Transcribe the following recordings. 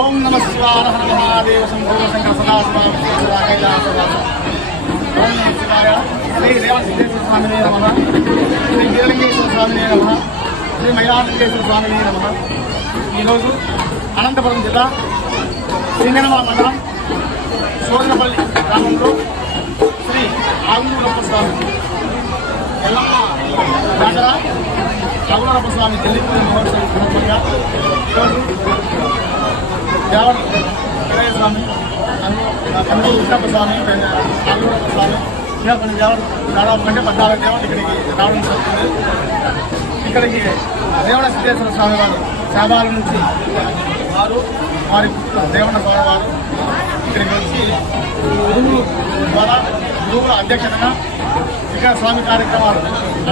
ఓం నమ శివాయ హర మహాదేవ శంభో శంకర సదాశివ కైలాస ఓం నమ శివాయ శ్రీ రేవసిద్ధేశ్వర స్వామినే నమః శ్రీ వీరలింగేశ్వర స్వామినే నమః శ్రీ మైలారలింగేశ్వర స్వామినే నమః. ఈరోజు అనంతపురం జిల్లా సింగనమల మండలం సోదరపల్లి గ్రామంలో శ్రీ ఆంగురప్ప స్వామి ఎల్లమ్మ జాతర ఆంగురప్ప స్వామి చెల్లిపూజ మహోత్సవం సందర్భంగా ఈరోజు దేవర స్వామి కన్నూరు కృష్ణప్ప స్వామి ఆంగురప్ప స్వామి ఇలా కొన్ని దేవరు దాదాపు కంటే 14 దేవతలు ఇక్కడికి రావడం జరుగుతుంది. ఇక్కడికి దేవర సిద్ధేశ్వర స్వామి వారు శాబాల నుంచి వారి దేవన స్వామి వారు ఇక్కడికి వచ్చి గురువుల అధ్యక్షతగా ఇక్కడ స్వామి కార్యక్రమాలు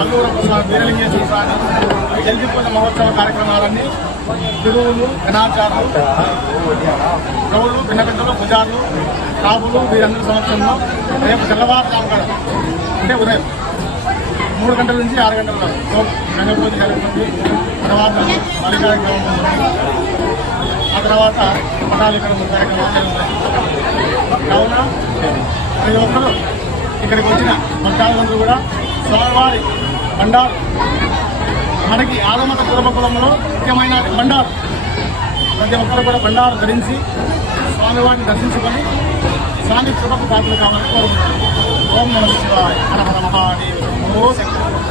ఆంగురప్ప స్వామి వీరలింగేశ్వర స్వామి జల్దిపూజ మహోత్సవ కార్యక్రమాలన్నీ గురువులు గణాచారులు గౌళ్ళు భిన్నపెద్దలు పూజారులు కాపులు వీరందరి సమక్షంలో రేపు తెల్లవారుజాము అంటే ఉదయం 3 గంటల నుంచి 6 గంటల వరకు గంగపూజ జరుగుతుంది. తర్వాత బలి కార్యక్రమం ఉంటుంది. ఆ తర్వాత పటాలీకరణ కార్యక్రమాలు జరుగుతాయి. కావున ప్రతి ఒక్కరూ ఇక్కడికి వచ్చిన భక్తాదులందరూ కూడా స్వామివారి బండారు మనకి ఆగమత పూర్వకులంలో ముఖ్యమైన బండారు ప్రతి ఒక్కరు కూడా బండారు ధరించి స్వామివారిని దర్శించుకొని స్వామి కృపకు పాత్రలు కావాలని కోరుకుంటున్నాను. ఓం నమః శివాయ హర హర మహాదేవ శంభో శంకర.